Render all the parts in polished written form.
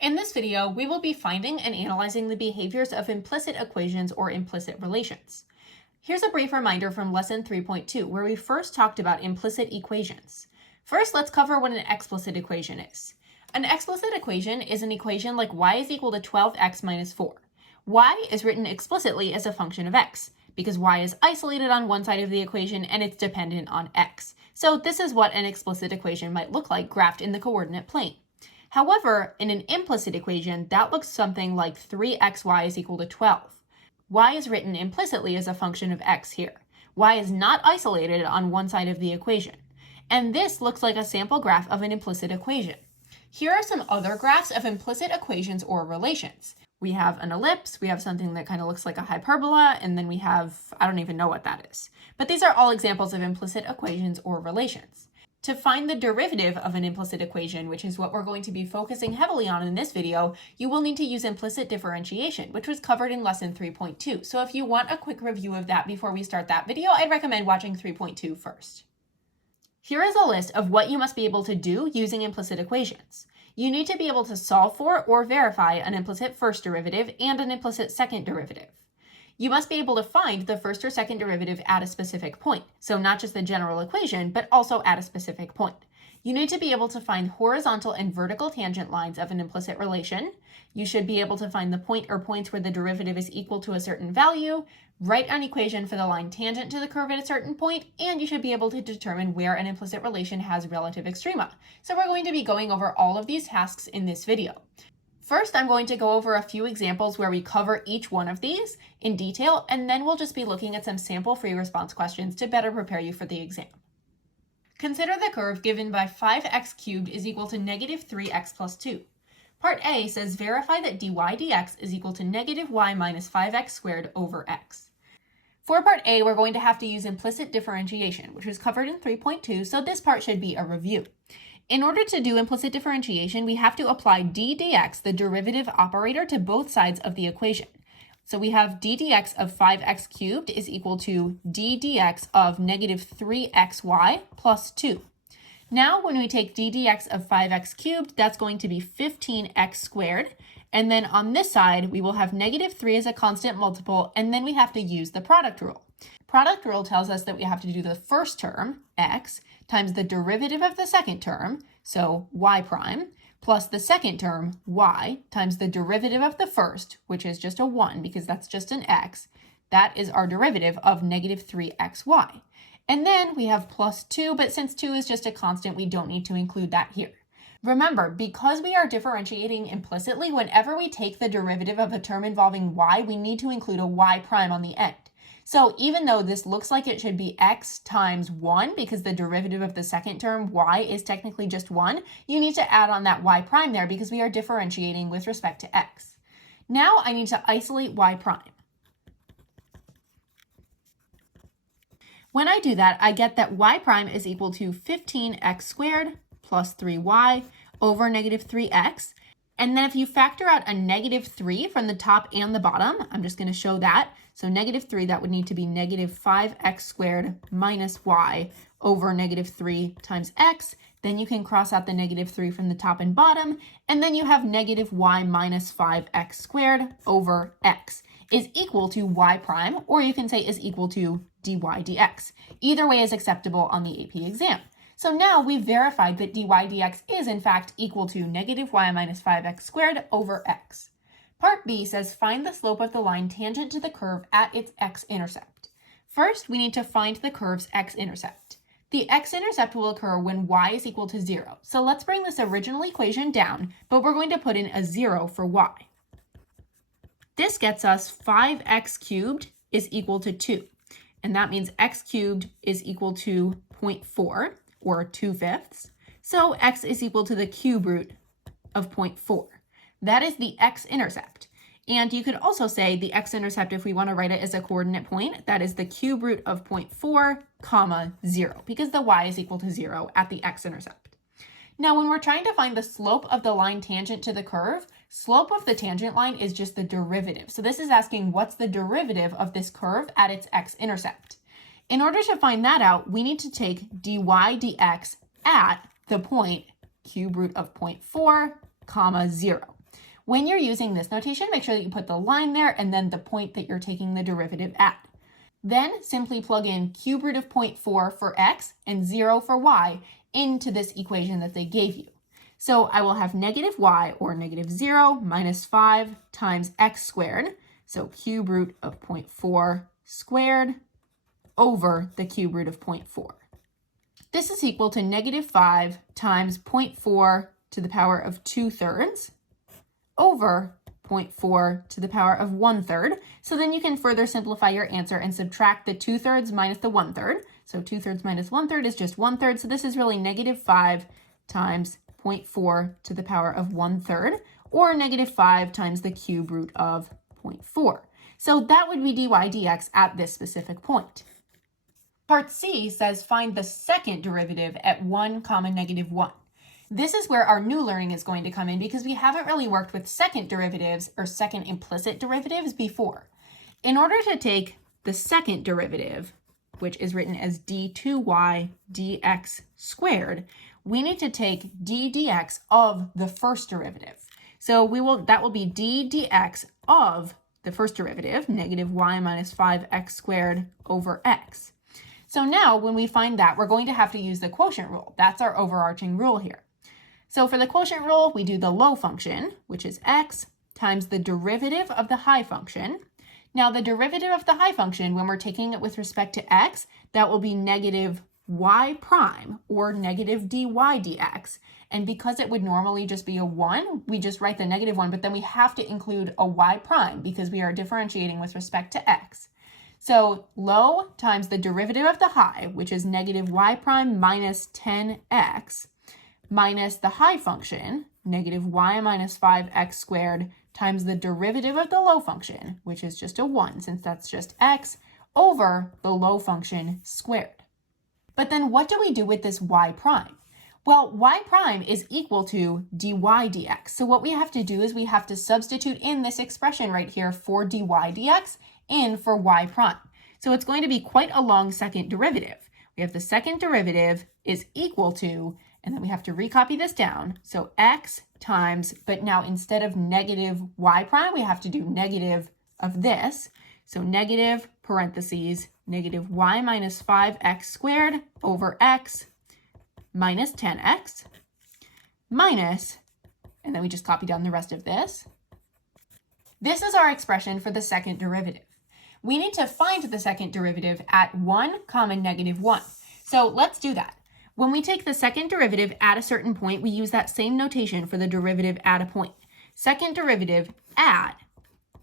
In this video, we will be finding and analyzing the behaviors of implicit equations or implicit relations. Here's a brief reminder from lesson 3.2, where we first talked about implicit equations. First, let's cover what an explicit equation is. An explicit equation is an equation like y is equal to 12x minus 4. Y is written explicitly as a function of x, because y is isolated on one side of the equation and it's dependent on x. So this is what an explicit equation might look like graphed in the coordinate plane. However, in an implicit equation, that looks something like 3xy is equal to 12. Y is written implicitly as a function of x here. Y is not isolated on one side of the equation. And this looks like a sample graph of an implicit equation. Here are some other graphs of implicit equations or relations. We have an ellipse, we have something that kind of looks like a hyperbola, and then we have, I don't even know what that is. But these are all examples of implicit equations or relations. To find the derivative of an implicit equation, which is what we're going to be focusing heavily on in this video, you will need to use implicit differentiation, which was covered in lesson 3.2. So if you want a quick review of that before we start that video, I'd recommend watching 3.2 first. Here is a list of what you must be able to do using implicit equations. You need to be able to solve for or verify an implicit first derivative and an implicit second derivative. You must be able to find the first or second derivative at a specific point, so not just the general equation, but also at a specific point. You need to be able to find horizontal and vertical tangent lines of an implicit relation. You should be able to find the point or points where the derivative is equal to a certain value, write an equation for the line tangent to the curve at a certain point, and you should be able to determine where an implicit relation has relative extrema. So we're going to be going over all of these tasks in this video. First, I'm going to go over a few examples where we cover each one of these in detail, and then we'll just be looking at some sample free response questions to better prepare you for the exam. Consider the curve given by 5x cubed is equal to negative 3x plus 2. Part A says verify that dy dx is equal to negative y minus 5x squared over x. For part A, we're going to have to use implicit differentiation, which was covered in 3.2, so this part should be a review. In order to do implicit differentiation, we have to apply d dx, the derivative operator, to both sides of the equation. So we have d dx of 5x cubed is equal to d dx of negative 3xy plus 2. Now, when we take d dx of 5x cubed, that's going to be 15x squared. And then on this side, we will have negative 3 as a constant multiple, and then we have to use the product rule. Product rule tells us that we have to do the first term, x, times the derivative of the second term, so y prime, plus the second term, y, times the derivative of the first, which is just a 1 because that's just an x. That is our derivative of negative 3xy. And then we have plus 2, but since 2 is just a constant, we don't need to include that here. Remember, because we are differentiating implicitly, whenever we take the derivative of a term involving y, we need to include a y prime on the end. So even though this looks like it should be x times 1, because the derivative of the second term, y, is technically just 1, you need to add on that y prime there because we are differentiating with respect to x. Now I need to isolate y prime. When I do that, I get that y prime is equal to 15x squared plus 3y over negative 3x. And then if you factor out a negative 3 from the top and the bottom, I'm just going to show that. So negative 3, that would need to be negative 5x squared minus y over negative 3 times x. Then you can cross out the negative 3 from the top and bottom, and then you have negative y minus 5x squared over x is equal to y prime, or you can say is equal to dy dx. Either way is acceptable on the AP exam. So now we've verified that dy dx is in fact equal to negative y minus 5x squared over x. Part B says find the slope of the line tangent to the curve at its x-intercept. First, we need to find the curve's x-intercept. The x-intercept will occur when y is equal to 0. So let's bring this original equation down, but we're going to put in a 0 for y. This gets us 5x cubed is equal to 2. And that means x cubed is equal to 0.4, or 2/5. So x is equal to the cube root of 0.4. That is the x-intercept. And you could also say the x-intercept, if we want to write it as a coordinate point, that is the cube root of 0.4, comma 0, because the y is equal to 0 at the x-intercept. Now, when we're trying to find the slope of the line tangent to the curve, slope of the tangent line is just the derivative. So this is asking what's the derivative of this curve at its x-intercept. In order to find that out, we need to take dy dx at the point cube root of 0.4, comma 0. When you're using this notation, make sure that you put the line there and then the point that you're taking the derivative at. Then simply plug in cube root of 0.4 for x and 0 for y into this equation that they gave you. So I will have negative y, or negative 0 minus 5 times x squared, so cube root of 0.4 squared over the cube root of 0.4. This is equal to negative 5 times 0.4 to the power of 2/3 over 0.4 to the power of 1/3. So then you can further simplify your answer and subtract the 2/3 minus the 1/3. So 2/3 minus 1/3 is just 1/3. So this is really negative 5 times 0.4 to the power of 1/3, or negative 5 times the cube root of 0.4. So that would be dy dx at this specific point. Part C says find the second derivative at 1, negative 1. This is where our new learning is going to come in because we haven't really worked with second derivatives or second implicit derivatives before. In order to take the second derivative, which is written as d2y dx squared, we need to take d dx of the first derivative. So that will be d dx of the first derivative, negative y minus 5x squared over x. So now when we find that, we're going to have to use the quotient rule. That's our overarching rule here. So for the quotient rule, we do the low function, which is x times the derivative of the high function. Now the derivative of the high function, when we're taking it with respect to x, that will be negative y prime, or negative dy dx. And because it would normally just be a 1, we just write the negative 1, but then we have to include a y prime because we are differentiating with respect to x. So low times the derivative of the high, which is negative y prime minus 10x, minus the high function, negative y minus 5x squared, times the derivative of the low function, which is just a 1, since that's just x, over the low function squared. But then what do we do with this y prime? Well, y prime is equal to dy dx. So what we have to do is we have to substitute in this expression right here for dy dx in for y prime. So it's going to be quite a long second derivative. We have the second derivative is equal to, and then we have to recopy this down. So x times, but now instead of negative y prime, we have to do negative of this. So negative parentheses, negative y minus 5x squared over x minus 10x minus, and then we just copy down the rest of this. This is our expression for the second derivative. We need to find the second derivative at 1, negative 1. So let's do that. When we take the second derivative at a certain point, we use that same notation for the derivative at a point. Second derivative at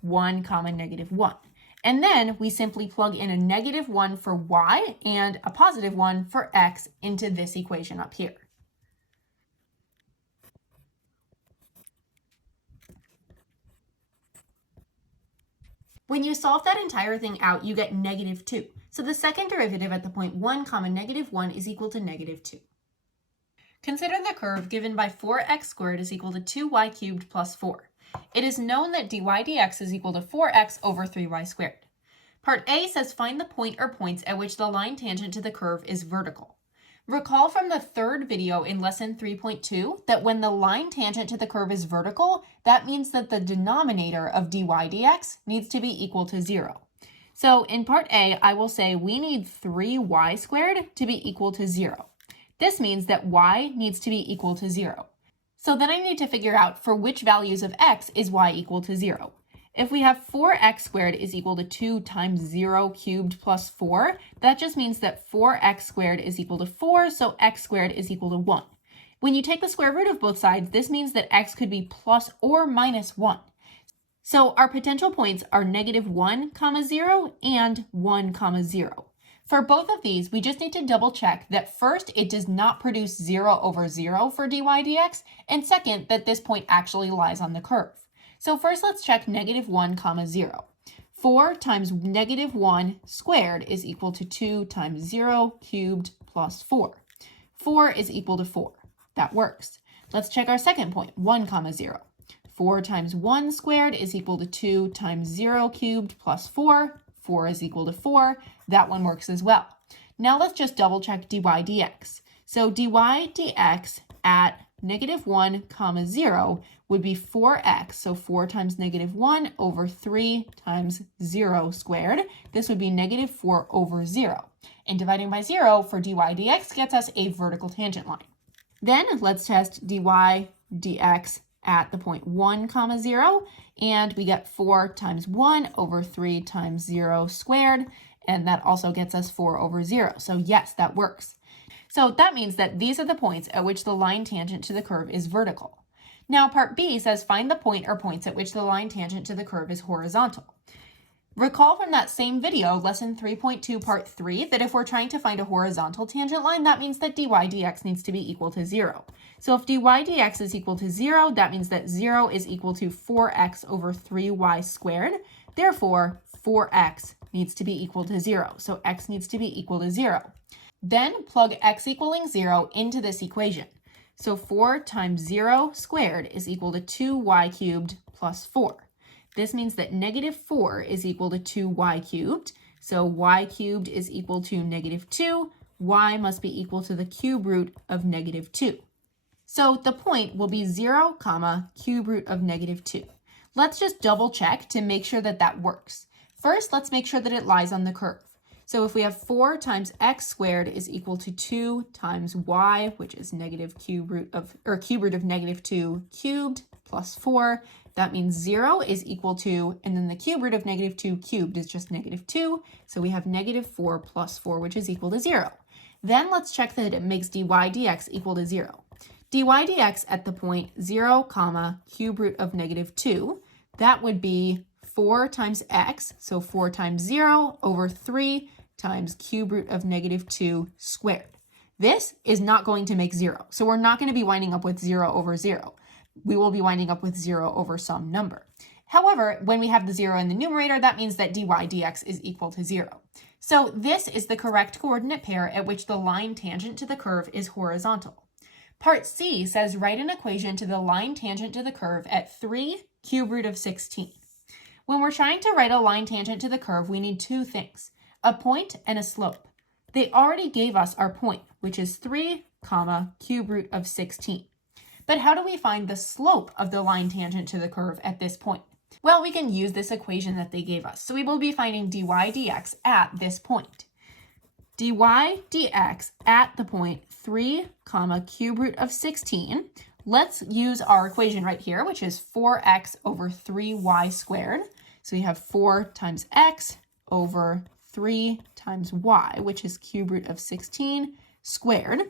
1, negative 1. And then we simply plug in a negative 1 for y and a positive 1 for x into this equation up here. When you solve that entire thing out, you get negative 2. So the second derivative at the point 1, negative 1 is equal to negative 2. Consider the curve given by 4x squared is equal to 2y cubed plus 4. It is known that dy dx is equal to 4x over 3y squared. Part A says find the point or points at which the line tangent to the curve is vertical. Recall from the third video in lesson 3.2 that when the line tangent to the curve is vertical, that means that the denominator of dy dx needs to be equal to 0. So in part A, I will say we need 3y squared to be equal to 0. This means that y needs to be equal to 0. So then I need to figure out for which values of x is y equal to 0. If we have 4x squared is equal to 2 times 0 cubed plus 4, that just means that 4x squared is equal to 4, so x squared is equal to 1. When you take the square root of both sides, this means that x could be plus or minus 1. So our potential points are negative 1, 0 and 1, 0. For both of these, we just need to double check that first, it does not produce 0 over 0 for dy dx, and second, that this point actually lies on the curve. So first, let's check negative 1, 0. 4 times negative 1 squared is equal to 2 times 0 cubed plus 4. 4 is equal to 4. That works. Let's check our second point, 1, 0. 4 times 1 squared is equal to 2 times 0 cubed plus 4. 4 is equal to 4. That one works as well. Now let's just double check dy dx. So dy dx at negative 1 comma 0 would be 4x, so 4 times negative 1 over 3 times 0 squared. This would be negative 4 over 0. And dividing by 0 for dy dx gets us a vertical tangent line. Then let's test dy dx at the point 1 comma 0, and we get 4 times 1 over 3 times 0 squared, and that also gets us 4 over 0. So yes, that works. So that means that these are the points at which the line tangent to the curve is vertical. Now part B says find the point or points at which the line tangent to the curve is horizontal. Recall from that same video, lesson 3.2 part 3, that if we're trying to find a horizontal tangent line, that means that dy dx needs to be equal to 0. So if dy dx is equal to 0, that means that 0 is equal to 4x over 3y squared. Therefore, 4x needs to be equal to 0. So x needs to be equal to 0. Then plug x equaling 0 into this equation. So 4 times 0 squared is equal to 2y cubed plus 4. This means that negative 4 is equal to 2y cubed. So y cubed is equal to negative 2. Y must be equal to the cube root of negative 2. So the point will be 0, comma, cube root of negative 2. Let's just double check to make sure that that works. First, let's make sure that it lies on the curve. So if we have 4 times x squared is equal to 2 times y, which is negative cube root of negative 2 cubed plus 4, that means 0 is equal to, and then the cube root of negative 2 cubed is just negative 2, so we have negative 4 plus 4, which is equal to 0. Then let's check that it makes dy dx equal to 0. dy dx at the point 0, comma, cube root of negative 2, that would be 4 times x, so 4 times 0 over 3 times cube root of negative 2 squared. This is not going to make 0, so we're not going to be winding up with 0 over 0. We will be winding up with 0 over some number. However, when we have the 0 in the numerator, that means that dy dx is equal to 0. So this is the correct coordinate pair at which the line tangent to the curve is horizontal. Part C says write an equation to the line tangent to the curve at 3 cube root of 16. When we're trying to write a line tangent to the curve, we need two things, a point and a slope. They already gave us our point, which is 3, comma, cube root of 16. But how do we find the slope of the line tangent to the curve at this point? Well, we can use this equation that they gave us. So we will be finding dy dx at this point. dy dx at the point 3, comma, cube root of 16. Let's use our equation right here, which is 4x over 3y squared. So we have 4 times x over 3 times y, which is cube root of 16 squared.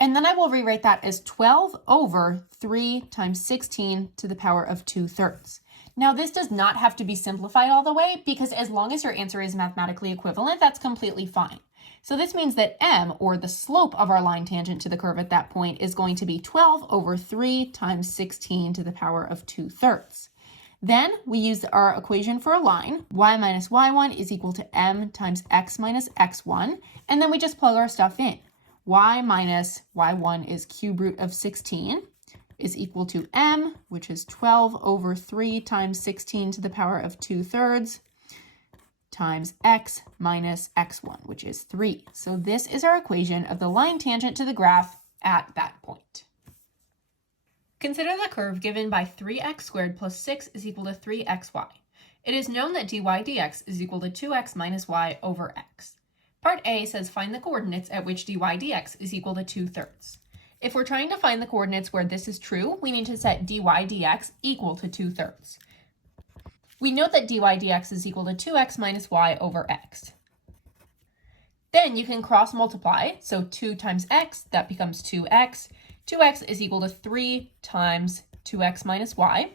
And then I will rewrite that as 12 over 3 times 16 to the power of 2/3. Now this does not have to be simplified all the way because as long as your answer is mathematically equivalent, that's completely fine. So this means that m, or the slope of our line tangent to the curve at that point, is going to be 12 over 3 times 16 to the power of 2/3. Then we use our equation for a line, y minus y1 is equal to m times x minus x1, and then we just plug our stuff in. Y minus y1 is cube root of 16 is equal to m, which is 12 over 3 times 16 to the power of 2/3 times x minus x1, which is 3. So this is our equation of the line tangent to the graph at that point. Consider the curve given by 3x squared plus 6 is equal to 3xy. It is known that dy dx is equal to 2x minus y over x. Part A says find the coordinates at which dy dx is equal to 2/3. If we're trying to find the coordinates where this is true, we need to set dy dx equal to 2/3. We note that dy dx is equal to 2x minus y over x. Then you can cross multiply, so 2 times x, that becomes 2x. 2x is equal to 3 times 2x minus y.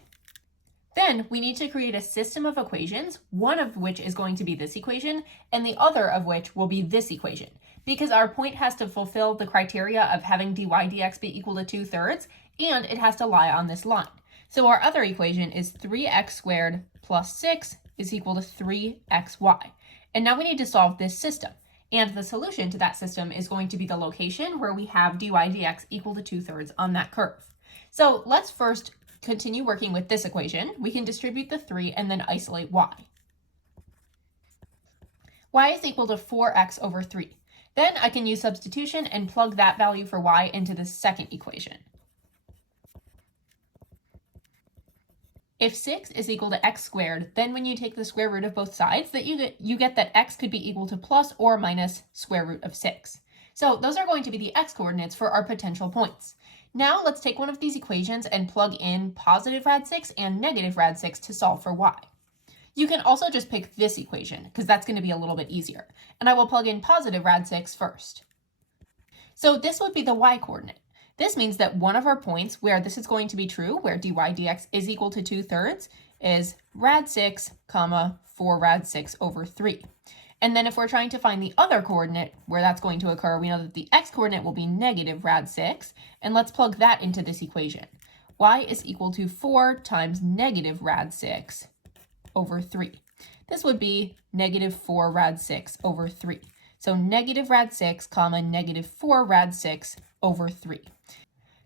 Then we need to create a system of equations, one of which is going to be this equation, and the other of which will be this equation, because our point has to fulfill the criteria of having dy dx be equal to 2/3, and it has to lie on this line. So our other equation is 3x squared plus 6 is equal to 3xy. And now we need to solve this system. And the solution to that system is going to be the location where we have dy dx equal to 2/3 on that curve. So let's first continue working with this equation. We can distribute the 3 and then isolate y. Y is equal to 4x over 3. Then I can use substitution and plug that value for y into the second equation. If 6 is equal to x squared, then when you take the square root of both sides, that you get that x could be equal to plus or minus square root of 6. So those are going to be the x coordinates for our potential points. Now let's take one of these equations and plug in positive rad 6 and negative rad 6 to solve for y. You can also just pick this equation because that's going to be a little bit easier. And I will plug in positive rad 6 first. So this would be the y coordinate. This means that one of our points where this is going to be true, where dy dx is equal to 2/3, is rad 6, 4 rad 6 over 3. And then if we're trying to find the other coordinate where that's going to occur, we know that the x coordinate will be negative rad 6, and let's plug that into this equation. Y is equal to 4 times negative rad 6 over 3. This would be negative 4 rad 6 over 3. So negative rad 6, negative 4 rad 6 over 3.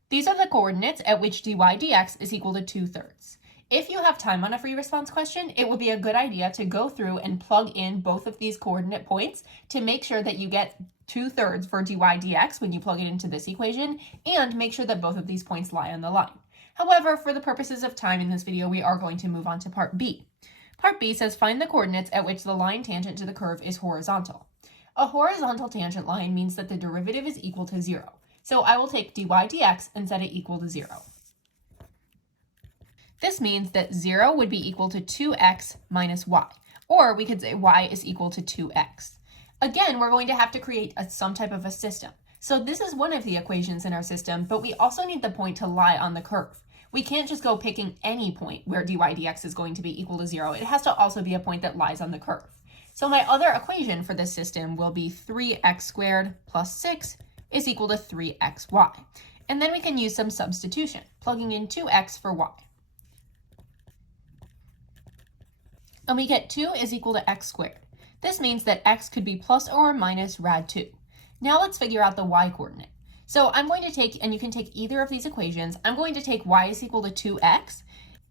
These are the coordinates at which dy dx is equal to 2/3. If you have time on a free response question, it would be a good idea to go through and plug in both of these coordinate points to make sure that you get 2/3 for dy dx when you plug it into this equation, and make sure that both of these points lie on the line. However, for the purposes of time in this video, we are going to move on to part B. Part B says find the coordinates at which the line tangent to the curve is horizontal. A horizontal tangent line means that the derivative is equal to 0. So I will take dy dx and set it equal to 0. This means that 0 would be equal to 2x minus y, or we could say y is equal to 2x. Again, we're going to have to create some type of a system. So this is one of the equations in our system, but we also need the point to lie on the curve. We can't just go picking any point where dy dx is going to be equal to 0. It has to also be a point that lies on the curve. So my other equation for this system will be 3x squared plus 6 is equal to 3xy. And then we can use some substitution, plugging in 2x for y. And we get 2 is equal to x squared. This means that x could be plus or minus rad 2. Now let's figure out the y coordinate. So I'm going to take, and you can take either of these equations, I'm going to take y is equal to 2x.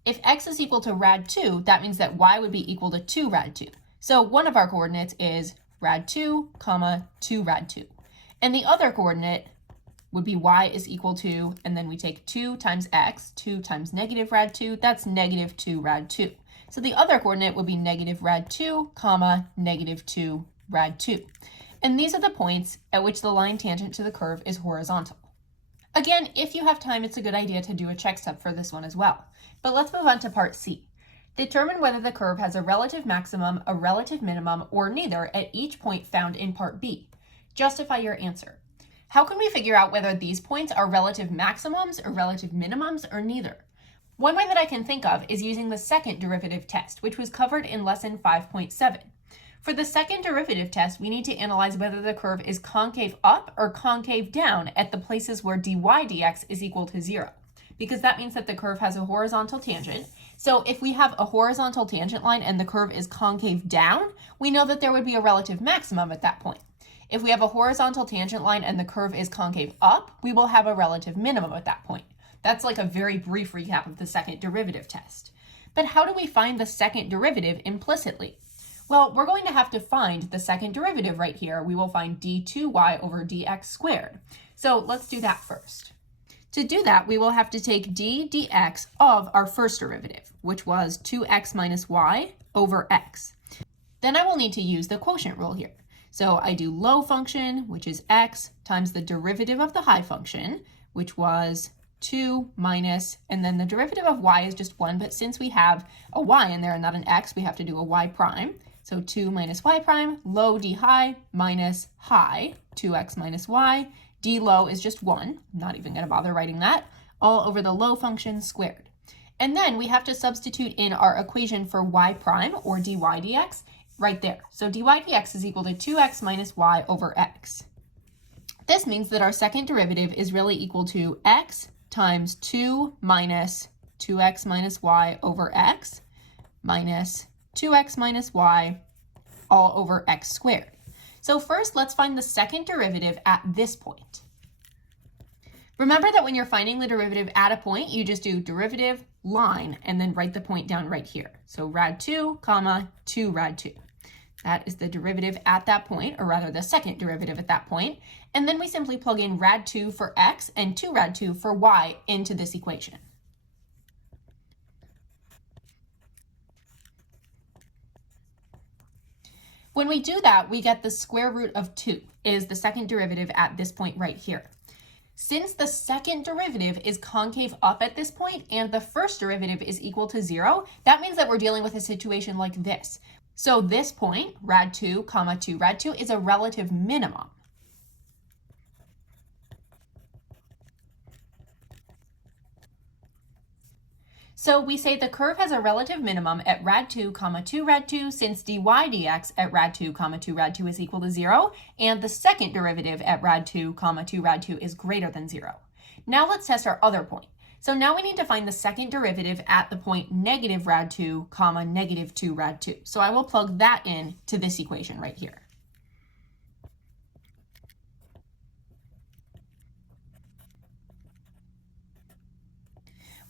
If x is equal to rad 2, that means that y would be equal to 2 rad 2. So one of our coordinates is rad 2, 2 rad 2. And the other coordinate would be y is equal to, and then we take 2 times x, 2 times negative rad 2, that's negative 2 rad 2. So the other coordinate would be negative rad 2, negative 2 rad 2. And these are the points at which the line tangent to the curve is horizontal. Again, if you have time, it's a good idea to do a check step for this one as well. But let's move on to part C. Determine whether the curve has a relative maximum, a relative minimum, or neither at each point found in part B. Justify your answer. How can we figure out whether these points are relative maximums or relative minimums or neither? One way that I can think of is using the second derivative test, which was covered in lesson 5.7. For the second derivative test, we need to analyze whether the curve is concave up or concave down at the places where dy dx is equal to 0, because that means that the curve has a horizontal tangent. So if we have a horizontal tangent line and the curve is concave down, we know that there would be a relative maximum at that point. If we have a horizontal tangent line and the curve is concave up, we will have a relative minimum at that point. That's like a very brief recap of the second derivative test. But how do we find the second derivative implicitly? Well, we're going to have to find the second derivative right here. We will find d2y over dx squared. So let's do that first. To do that, we will have to take d dx of our first derivative, which was 2x minus y over x. Then I will need to use the quotient rule here. So I do low function, which is x, times the derivative of the high function, which was 2 minus, and then the derivative of y is just 1, but since we have a y in there and not an x, we have to do a y prime. So 2 minus y prime, low d high minus high, 2x minus y. D low is just 1, I'm not even going to bother writing that, all over the low function squared. And then we have to substitute in our equation for y prime, or dy dx, right there. So dy dx is equal to 2x minus y over x. This means that our second derivative is really equal to x times 2 minus 2x minus y over x minus 2x minus y all over x squared. So first, let's find the second derivative at this point. Remember that when you're finding the derivative at a point, you just do derivative, line, and then write the point down right here. So rad 2, 2 rad 2. That is the derivative at that point, or rather the second derivative at that point. And then we simply plug in rad 2 for x and 2 rad 2 for y into this equation. When we do that, we get the square root of 2 is the second derivative at this point right here. Since the second derivative is concave up at this point and the first derivative is equal to 0, that means that we're dealing with a situation like this. So this point, rad 2, comma 2 rad 2, is a relative minimum. So we say the curve has a relative minimum at rad 2, comma 2 rad 2, since dy dx at rad 2, comma 2 rad 2 is equal to 0, and the second derivative at rad 2, comma 2 rad 2 is greater than 0. Now let's test our other point. So now we need to find the second derivative at the point negative rad 2, comma negative 2 rad 2. So I will plug that in to this equation right here.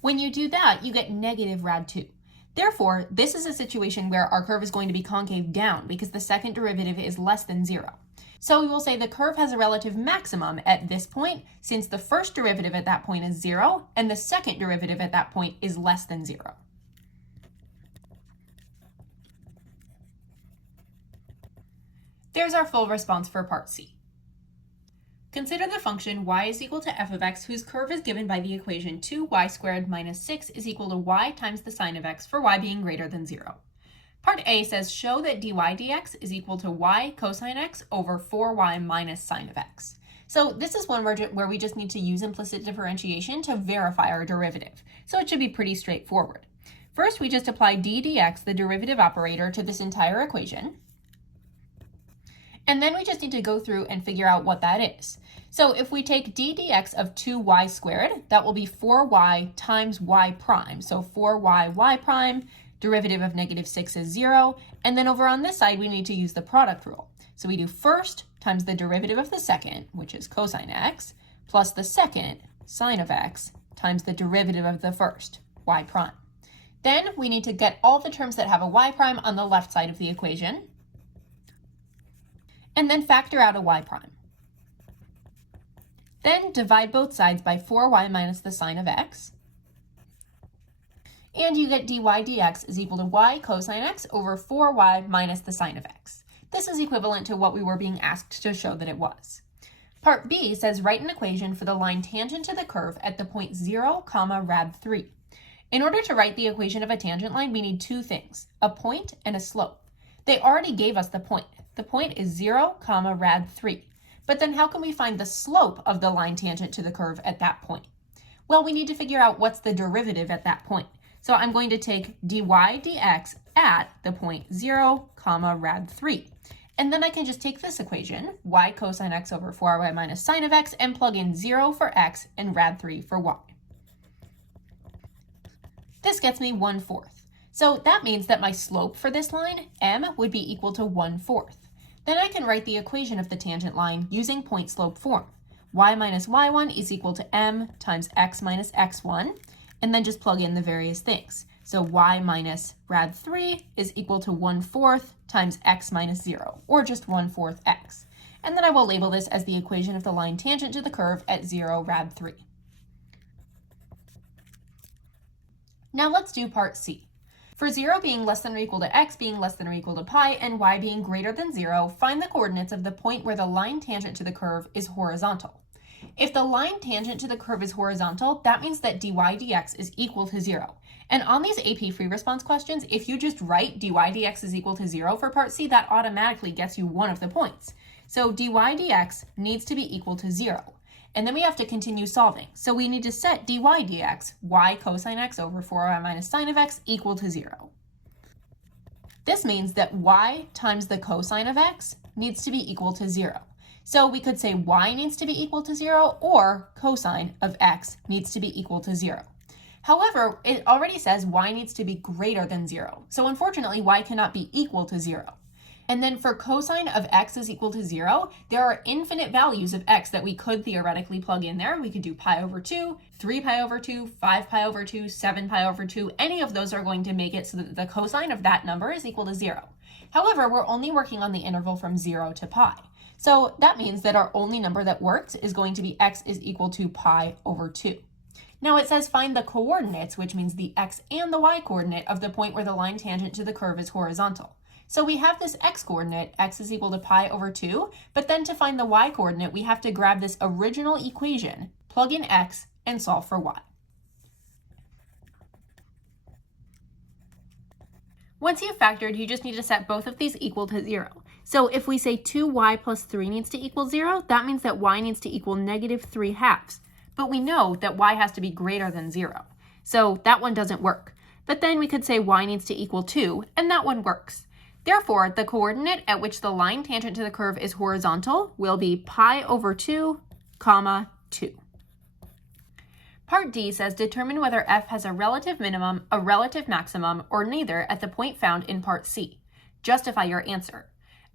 When you do that, you get negative rad 2. Therefore, this is a situation where our curve is going to be concave down because the second derivative is less than 0. So we will say the curve has a relative maximum at this point since the first derivative at that point is 0 and the second derivative at that point is less than 0. There's our full response for part C. Consider the function y is equal to f of x whose curve is given by the equation 2y squared minus 6 is equal to y times the sine of x for y being greater than 0. Part A says show that dy dx is equal to y cosine x over 4y minus sine of x. So this is one where we just need to use implicit differentiation to verify our derivative. So it should be pretty straightforward. First, we just apply d dx, the derivative operator, to this entire equation. And then we just need to go through and figure out what that is. So if we take d dx of 2y squared, that will be 4y times y prime. So 4y y prime, derivative of negative 6 is 0. And then over on this side, we need to use the product rule. So we do first times the derivative of the second, which is cosine x, plus the second, sine of x, times the derivative of the first, y prime. Then we need to get all the terms that have a y prime on the left side of the equation, and then factor out a y prime. Then divide both sides by 4y minus the sine of x, and you get dy dx is equal to y cosine x over 4y minus the sine of x. This is equivalent to what we were being asked to show that it was. Part B says write an equation for the line tangent to the curve at the point 0, rad 3. In order to write the equation of a tangent line, we need two things, a point and a slope. They already gave us the point. The point is 0, rad 3. But then how can we find the slope of the line tangent to the curve at that point? Well, we need to figure out what's the derivative at that point. So I'm going to take dy dx at the point 0, rad 3. And then I can just take this equation, y cosine x over 4y minus sine of x, and plug in 0 for x and rad 3 for y. This gets me 1/4. So that means that my slope for this line, m, would be equal to 1/4. Then I can write the equation of the tangent line using point slope form. Y minus y1 is equal to m times x minus x1, and then just plug in the various things. So y minus rad 3 is equal to 1/4 times x minus 0, or just 1/4 x. And then I will label this as the equation of the line tangent to the curve at 0, rad 3. Now let's do part C. For 0 being less than or equal to x being less than or equal to pi and y being greater than 0, find the coordinates of the point where the line tangent to the curve is horizontal. If the line tangent to the curve is horizontal, that means that dy dx is equal to 0. And on these AP free response questions, if you just write dy dx is equal to 0 for part C, that automatically gets you one of the points. So dy dx needs to be equal to 0. And then we have to continue solving. So we need to set dy dx, y cosine x over 4y minus sine of x, equal to 0. This means that y times the cosine of x needs to be equal to 0. So we could say y needs to be equal to 0, or cosine of x needs to be equal to 0. However, it already says y needs to be greater than 0. So unfortunately, y cannot be equal to 0. And then for cosine of x is equal to 0, there are infinite values of x that we could theoretically plug in there. We could do pi over 2, 3 pi over 2, 5 pi over 2, 7 pi over 2. Any of those are going to make it so that the cosine of that number is equal to 0. However, we're only working on the interval from 0 to pi. So that means that our only number that works is going to be x is equal to pi over 2. Now it says find the coordinates, which means the x and the y coordinate of the point where the line tangent to the curve is horizontal. So we have this x-coordinate, x is equal to pi over 2, but then to find the y-coordinate, we have to grab this original equation, plug in x, and solve for y. Once you've factored, you just need to set both of these equal to 0. So if we say 2y plus 3 needs to equal 0, that means that y needs to equal negative 3/2. But we know that y has to be greater than 0. So that one doesn't work. But then we could say y needs to equal 2, and that one works. Therefore, the coordinate at which the line tangent to the curve is horizontal will be pi over 2, comma 2. Part D says determine whether f has a relative minimum, a relative maximum, or neither at the point found in part C. Justify your answer.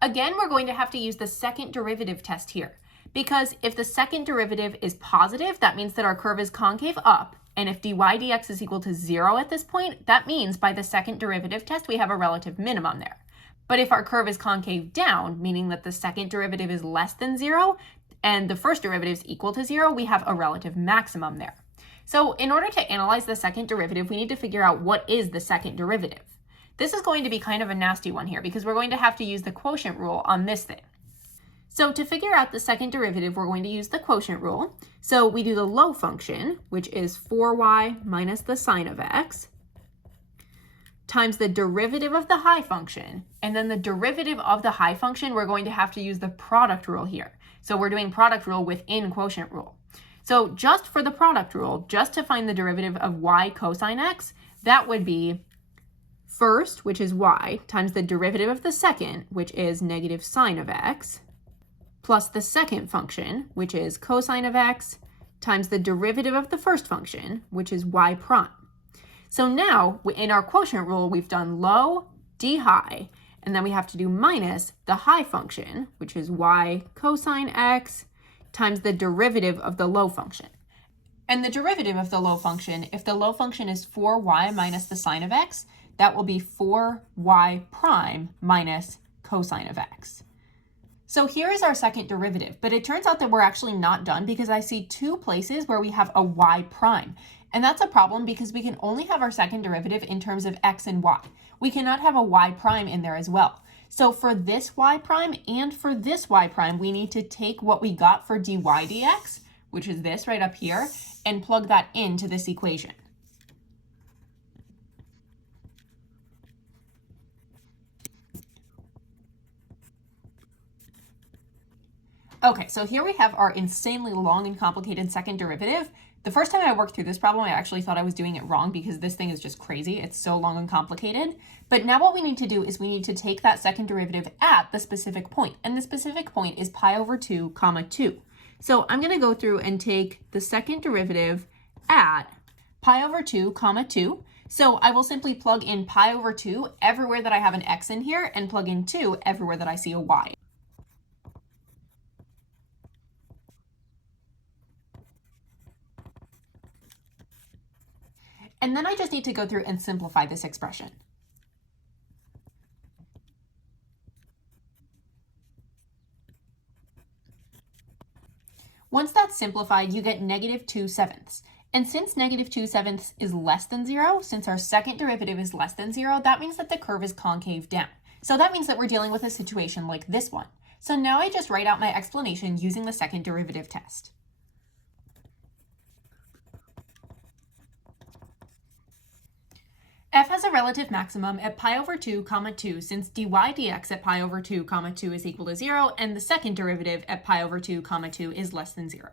Again, we're going to have to use the second derivative test here, because if the second derivative is positive, that means that our curve is concave up, and if dy dx is equal to 0 at this point, that means by the second derivative test we have a relative minimum there. But if our curve is concave down, meaning that the second derivative is less than 0, and the first derivative is equal to 0, we have a relative maximum there. So in order to analyze the second derivative, we need to figure out what is the second derivative. This is going to be kind of a nasty one here because we're going to have to use the quotient rule on this thing. So to figure out the second derivative, we're going to use the quotient rule. So we do the low function, which is 4y minus the sine of x, times the derivative of the high function. And then the derivative of the high function, we're going to have to use the product rule here. So we're doing product rule within quotient rule. So just for the product rule, just to find the derivative of y cosine x, that would be first, which is y, times the derivative of the second, which is negative sine of x, plus the second function, which is cosine of x, times the derivative of the first function, which is y prime. So now, in our quotient rule, we've done low, d high, and then we have to do minus the high function, which is y cosine x, times the derivative of the low function. And the derivative of the low function, if the low function is 4y minus the sine of x, that will be 4y prime minus cosine of x. So here is our second derivative, but it turns out that we're actually not done because I see two places where we have a y prime. And that's a problem because we can only have our second derivative in terms of x and y. We cannot have a y prime in there as well. So for this y prime and for this y prime, we need to take what we got for dy dx, which is this right up here, and plug that into this equation. Okay, so here we have our insanely long and complicated second derivative. The first time I worked through this problem, I actually thought I was doing it wrong because this thing is just crazy. It's so long and complicated. But now what we need to do is we need to take that second derivative at the specific point. And the specific point is pi over 2, comma 2. So I'm going to go through and take the second derivative at pi over 2, comma 2. So I will simply plug in pi over 2 everywhere that I have an x in here and plug in 2 everywhere that I see a y. And then I just need to go through and simplify this expression. Once that's simplified, you get negative 2/7. And since negative 2/7 is less than 0, since our second derivative is less than 0, that means that the curve is concave down. So that means that we're dealing with a situation like this one. So now I just write out my explanation using the second derivative test. F has a relative maximum at pi over 2, comma 2, since dy dx at pi over 2, comma 2 is equal to 0, and the second derivative at pi over 2, comma 2 is less than 0.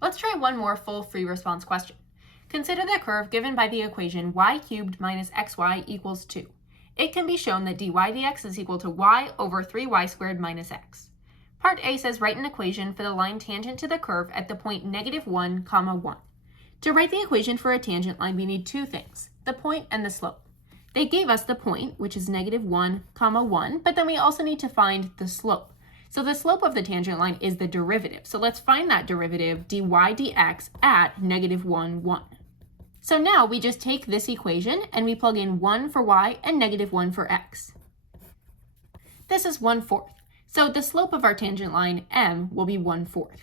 Let's try one more full free response question. Consider the curve given by the equation y cubed minus xy equals 2. It can be shown that dy dx is equal to y over 3y squared minus x. Part A says write an equation for the line tangent to the curve at the point negative 1, comma 1. To write the equation for a tangent line, we need two things, the point and the slope. They gave us the point, which is negative 1, comma 1, but then we also need to find the slope. So the slope of the tangent line is the derivative. So let's find that derivative, dy dx, at negative 1, 1. So now we just take this equation and we plug in 1 for y and negative 1 for x. This is 1/4. So the slope of our tangent line, m, will be 1/4.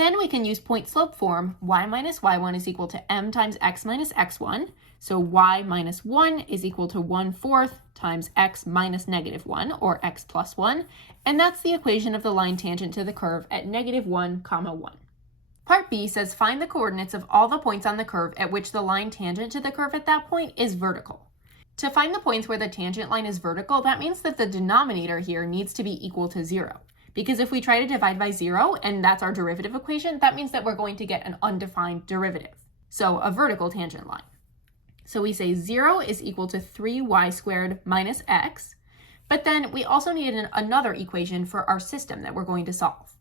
Then we can use point slope form. Y minus y1 is equal to m times x minus x1. So y minus 1 is equal to 1/4 times x minus -1, or x plus 1. And that's the equation of the line tangent to the curve at -1, 1. Part B says find the coordinates of all the points on the curve at which the line tangent to the curve at that point is vertical. To find the points where the tangent line is vertical, that means that the denominator here needs to be equal to 0. Because if we try to divide by 0, and that's our derivative equation, that means that we're going to get an undefined derivative. So a vertical tangent line. So we say 0 is equal to 3y squared minus x. But then we also need another equation for our system that we're going to solve.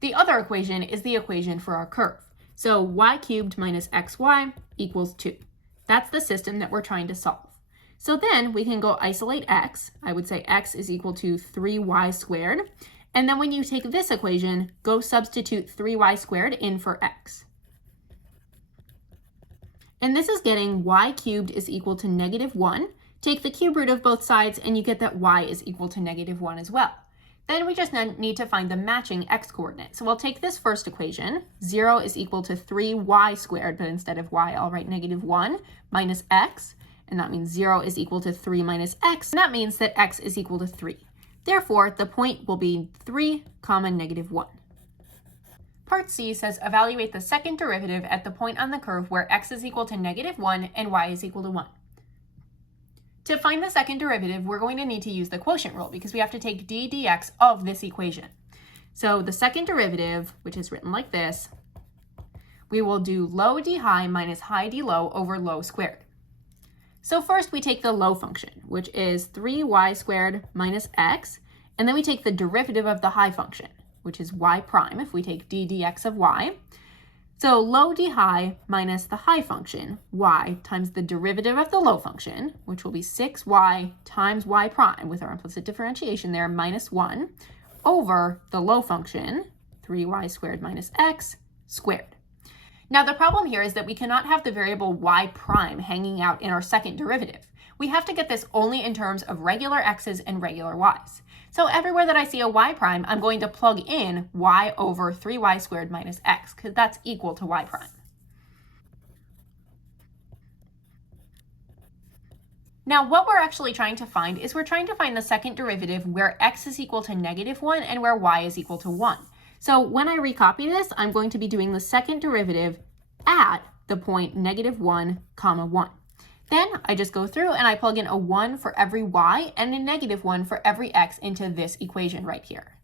The other equation is the equation for our curve. So y cubed minus xy equals 2. That's the system that we're trying to solve. So then we can go isolate x. I would say x is equal to 3y squared. And then when you take this equation, go substitute 3y squared in for x. And this is getting y cubed is equal to -1. Take the cube root of both sides and you get that y is equal to -1 as well. Then we just need to find the matching x coordinate. So we'll take this first equation. 0 is equal to 3y squared, but instead of y, I'll write -1 minus x. And that means 0 is equal to 3 minus x. And that means that x is equal to 3. Therefore, the point will be 3, -1. Part C says evaluate the second derivative at the point on the curve where x is equal to -1 and y is equal to 1. To find the second derivative, we're going to need to use the quotient rule because we have to take d dx of this equation. So the second derivative, which is written like this, we will do low d high minus high d low over low squared. So first we take the low function, which is 3y squared minus x, and then we take the derivative of the high function, which is y prime, if we take d dx of y. So low d high minus the high function, y, times the derivative of the low function, which will be 6y times y prime, with our implicit differentiation there, minus 1, over the low function, 3y squared minus x squared. Now the problem here is that we cannot have the variable y prime hanging out in our second derivative. We have to get this only in terms of regular x's and regular y's. So everywhere that I see a y prime, I'm going to plug in y over 3y squared minus x, because that's equal to y prime. Now what we're actually trying to find is we're trying to find the second derivative where x is equal to -1 and where y is equal to 1. So when I recopy this, I'm going to be doing the second derivative at the point -1, 1. Then I just go through and I plug in a 1 for every y and a -1 for every x into this equation right here.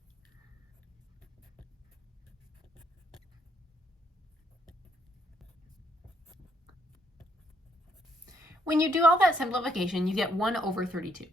When you do all that simplification, you get 1 over 32.